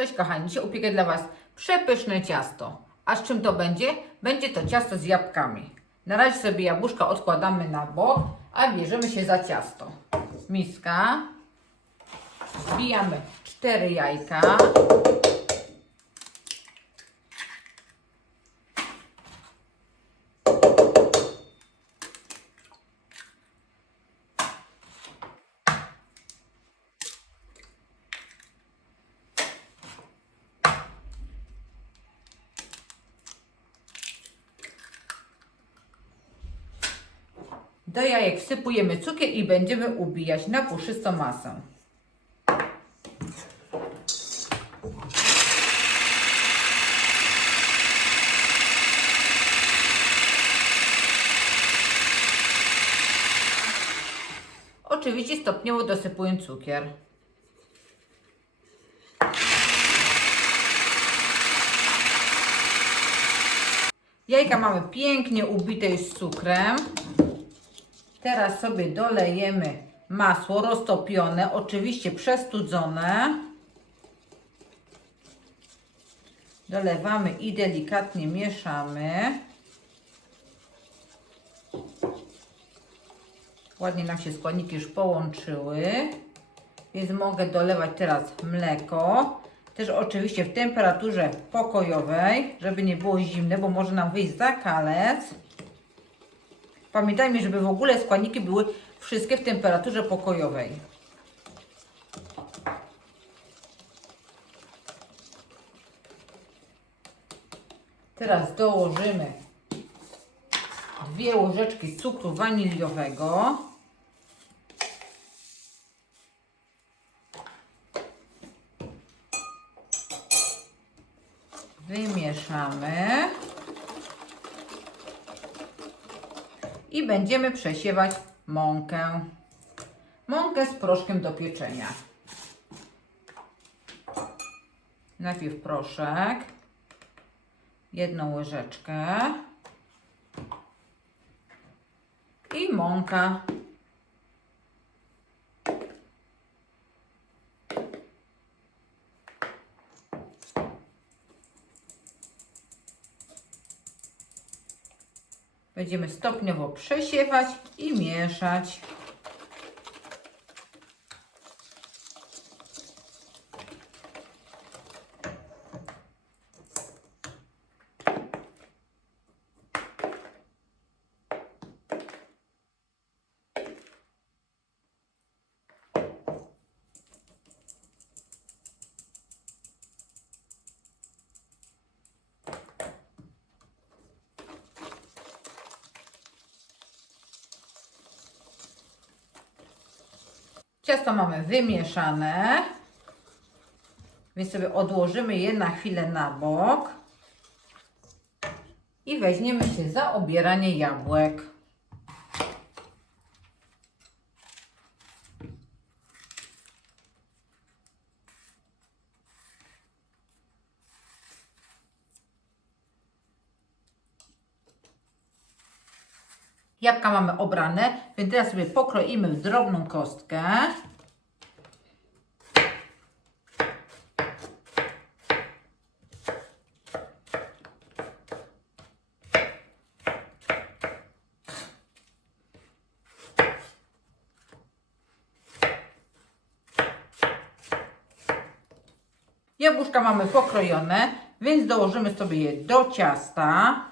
Cześć kochani, dzisiaj upiekę dla Was przepyszne ciasto. A z czym to będzie? Będzie to ciasto z jabłkami. Na razie sobie jabłuszka odkładamy na bok, a bierzemy się za ciasto. Miska. Wbijamy 4 jajka. Do jajek wsypujemy cukier i będziemy ubijać na puszystą masę. Oczywiście stopniowo dosypuję cukier. Jajka mamy pięknie ubite z cukrem. Teraz sobie dolejemy masło roztopione, oczywiście przestudzone. Dolewamy i delikatnie mieszamy. Ładnie nam się składniki już połączyły. Więc mogę dolewać teraz mleko. Też oczywiście w temperaturze pokojowej, żeby nie było zimne, bo może nam wyjść zakalec. Pamiętajmy, żeby w ogóle składniki były wszystkie w temperaturze pokojowej. Teraz dołożymy dwie łyżeczki cukru waniliowego. Wymieszamy. I będziemy przesiewać mąkę. Mąkę z proszkiem do pieczenia. Najpierw proszek, jedną łyżeczkę i mąka. Będziemy stopniowo przesiewać i mieszać. Ciasto mamy wymieszane, więc sobie odłożymy je na chwilę na bok i weźmiemy się za obieranie jabłek. Jabłka mamy obrane, więc teraz sobie pokroimy w drobną kostkę. Jabłuszka mamy pokrojone, więc dołożymy sobie je do ciasta.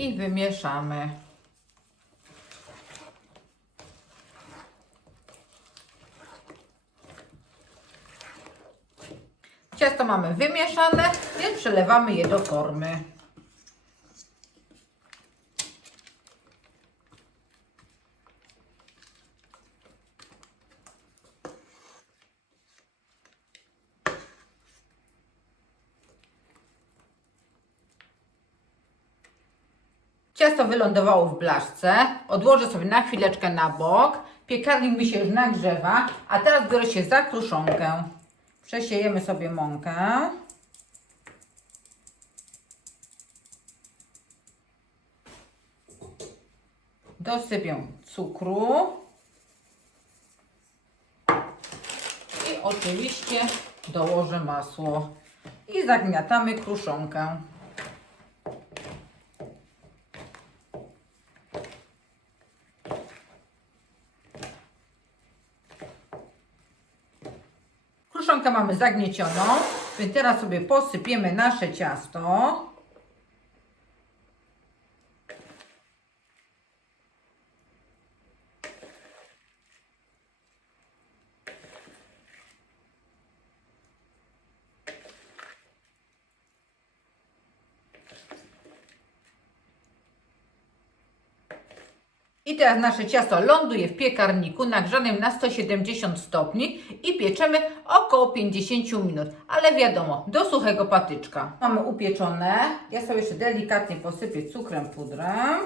I wymieszamy. Ciasto mamy wymieszane, więc przelewamy je do formy. Ciasto wylądowało w blaszce. Odłożę sobie na chwileczkę na bok. Piekarnik mi się już nagrzewa, a teraz biorę się za kruszonkę. Przesiejemy sobie mąkę. Dosypię cukru. I oczywiście dołożę masło. I zagniatamy kruszonkę. Kruszonkę mamy zagniecioną, więc teraz sobie posypiemy nasze ciasto. Teraz nasze ciasto ląduje w piekarniku nagrzanym na 170 stopni i pieczemy około 50 minut, ale wiadomo, do suchego patyczka. Mamy upieczone. Ja sobie jeszcze delikatnie posypię cukrem pudrem.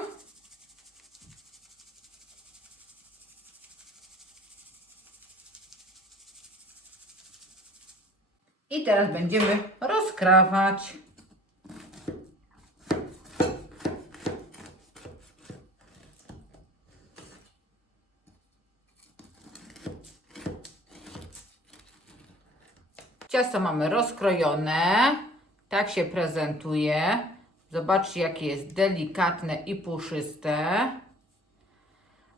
I teraz będziemy rozkrawać. Ciasto mamy rozkrojone. Tak się prezentuje. Zobaczcie, jakie jest delikatne i puszyste.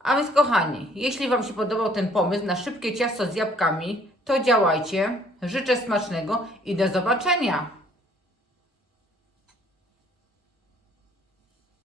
A więc, kochani, jeśli Wam się podobał ten pomysł na szybkie ciasto z jabłkami, to działajcie. Życzę smacznego i do zobaczenia.